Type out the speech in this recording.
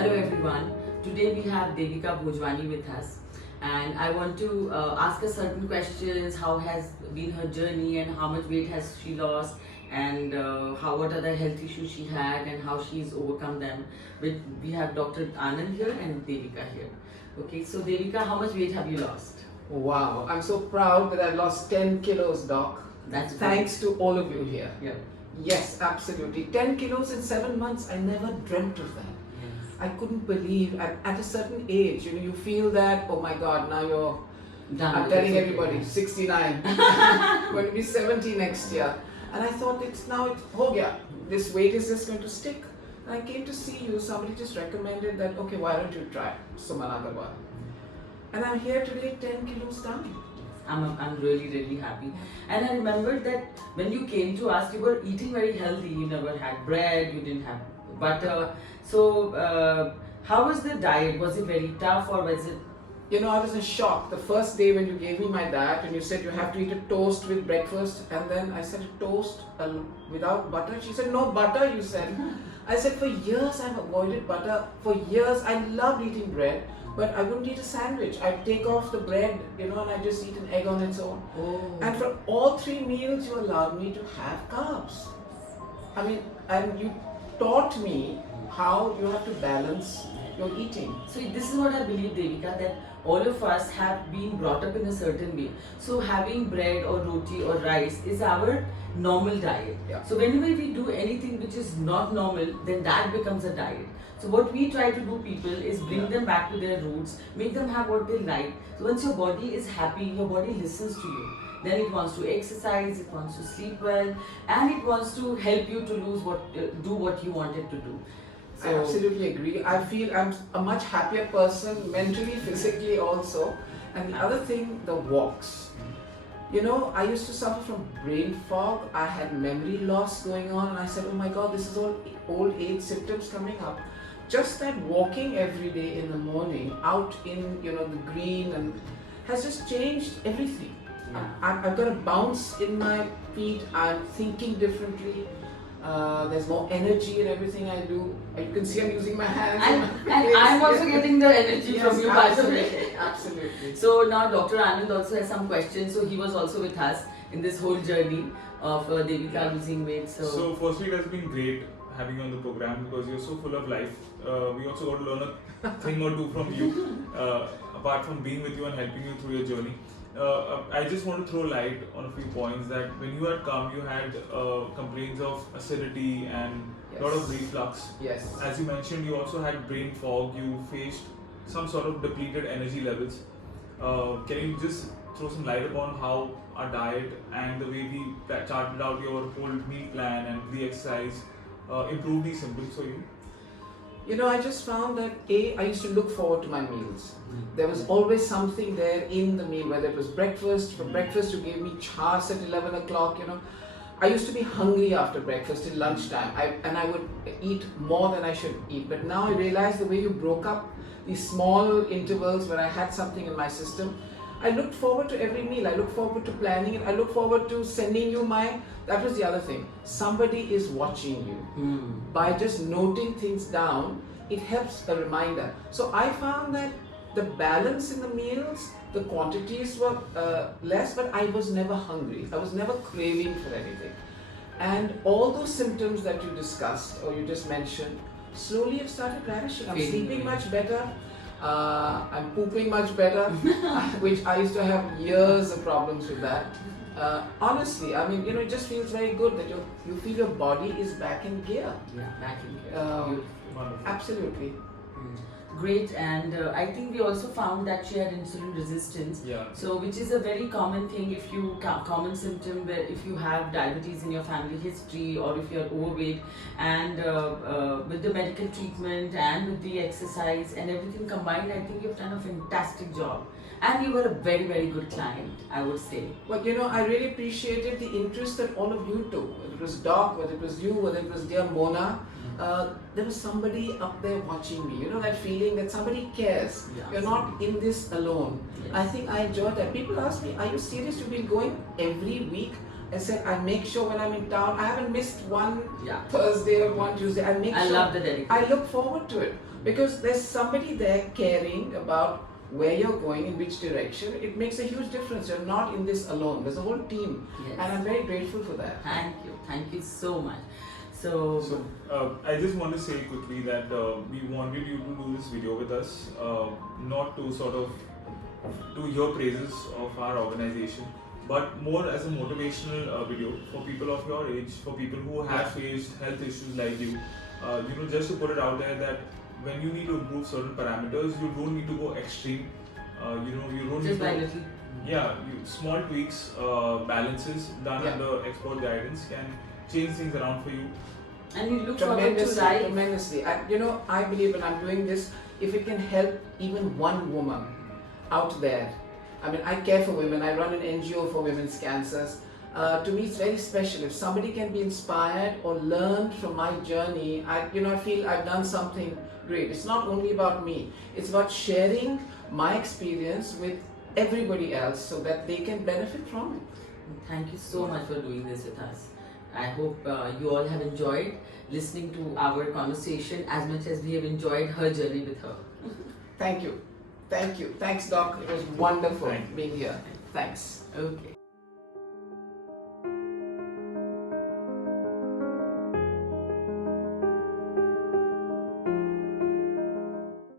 Hello everyone. Today we have Devieka Bhojwani with us, and I want to ask her certain questions. How has been her journey, and how much weight has she lost, and what are the health issues she had, and how she's overcome them. We have Dr. Anand here and Devika here. Okay, so Devika, how much weight have you lost? Wow, I'm so proud that I lost 10 kilos, Doc. That's Thanks to all of you here. Yeah. Yes, absolutely. 10 kilos in 7 months, I never dreamt of that. I couldn't believe at a certain age, you feel that, oh my God, now you're, I'm telling everybody, 69, going to be 70 next year. And I thought it's ho gaya, this weight is just going to stick. And I came to see you, somebody just recommended that, okay, why don't you try Sumana Agarwal. And I'm here today 10 kilos down. I'm really happy. And I remembered that when you came to us, you were eating very healthy. You never had bread, you didn't have butter. So how was the diet? Was it very tough or was it? I was in shock the first day when you gave me my diet and you said you have to eat a toast with breakfast, and then I said toast without butter. She said no butter, you said. I said for years I've avoided butter. For years I loved eating bread, but I wouldn't eat a sandwich. I'd take off the bread, and I just eat an egg on its own. Oh. And for all 3 meals you allowed me to have carbs. I mean, and you taught me how you have to balance your eating. So this is what I believe, Devika, that all of us have been brought up in a certain way. So having bread or roti or rice is our normal diet. Yeah. So whenever we do anything which is not normal, then that becomes a diet. So what we try to do, people, is bring them back to their roots, make them have what they like. So once your body is happy, your body listens to you. Then it wants to exercise, it wants to sleep well, and it wants to help you to do what you wanted to do. So, I absolutely agree. I feel I'm a much happier person mentally, physically also. And the other thing, the walks. I used to suffer from brain fog. I had memory loss going on, and I said, oh my God, this is all old age symptoms coming up. Just that walking every day in the morning, out in the green, and has just changed everything. Yeah. I've got a bounce in my feet. I'm thinking differently. There's more energy in everything I do. You can see I'm using my hands. And I'm also getting the energy yes, from you, by the way. Absolutely. So now Dr. Anand also has some questions. So he was also with us in this whole journey of Devika losing weight. So firstly, it has been great having you on the program because you're so full of life. We also got to learn a thing or two from you, apart from being with you and helping you through your journey. I just want to throw light on a few points that when you had come, you had complaints of acidity and a lot of reflux. Yes. As you mentioned, you also had brain fog. You faced some sort of depleted energy levels. Can you just throw some light upon how our diet and the way we charted out your whole meal plan and the exercise improved these symptoms for you? I just found that I used to look forward to my meals. There was always something there in the meal, whether it was breakfast. For breakfast, you gave me chas at 11 o'clock, I used to be hungry after breakfast till lunchtime, and I would eat more than I should eat. But now I realize the way you broke up these small intervals where I had something in my system, I looked forward to every meal. I look forward to planning it. I look forward to sending you that was the other thing. Somebody is watching you. By just noting things down, it helps a reminder. So I found that the balance in the meals, the quantities were less, but I was never hungry. I was never craving for anything. And all those symptoms that you discussed or you just mentioned, slowly have started vanishing. I'm sleeping much better. I'm pooping much better, which I used to have years of problems with that. Honestly, it just feels very good that you feel your body is back in gear. Yeah, back in here. Absolutely. Great, and I think we also found that she had insulin resistance. Yeah. So, which is a very common thing common symptom where if you have diabetes in your family history or if you're overweight, and with the medical treatment and with the exercise and everything combined, I think you've done a fantastic job. And you were a very good client, I would say. But I really appreciated the interest that all of you took. Whether it was Doc, whether it was you, whether it was dear Mona. There was somebody up there watching me. That feeling that somebody cares. Yeah. You're not in this alone. Yes. I think I enjoyed that. People ask me, are you serious? You've been going every week? I said, I make sure when I'm in town, I haven't missed one Yeah. Thursday or one Tuesday. I make I sure love the dedication. I look forward to it because there's somebody there caring about where you're going, in which direction. It makes a huge difference. You're not in this alone. There's a whole team, Yes. and I'm very grateful for that. Thank you so much. So, I just want to say quickly that we wanted you to do this video with us, not to sort of to hear praises of our organization, but more as a motivational video for people of your age, for people who have faced health issues like you. Just to put it out there that when you need to improve certain parameters, you don't need to go extreme. You don't just need by to. little. Small tweaks, balances done under expert guidance can change things around for you. And we look forward to life. Tremendously. I believe when I'm doing this, if it can help even one woman out there. I mean, I care for women. I run an NGO for women's cancers. To me, it's very special. If somebody can be inspired or learn from my journey, I feel I've done something great. It's not only about me. It's about sharing my experience with everybody else so that they can benefit from it. Thank you so much for doing this with us. I hope you all have enjoyed listening to our conversation as much as we have enjoyed her journey with her. Thank you. Thanks, Doc. It was wonderful being here. Thanks. Okay.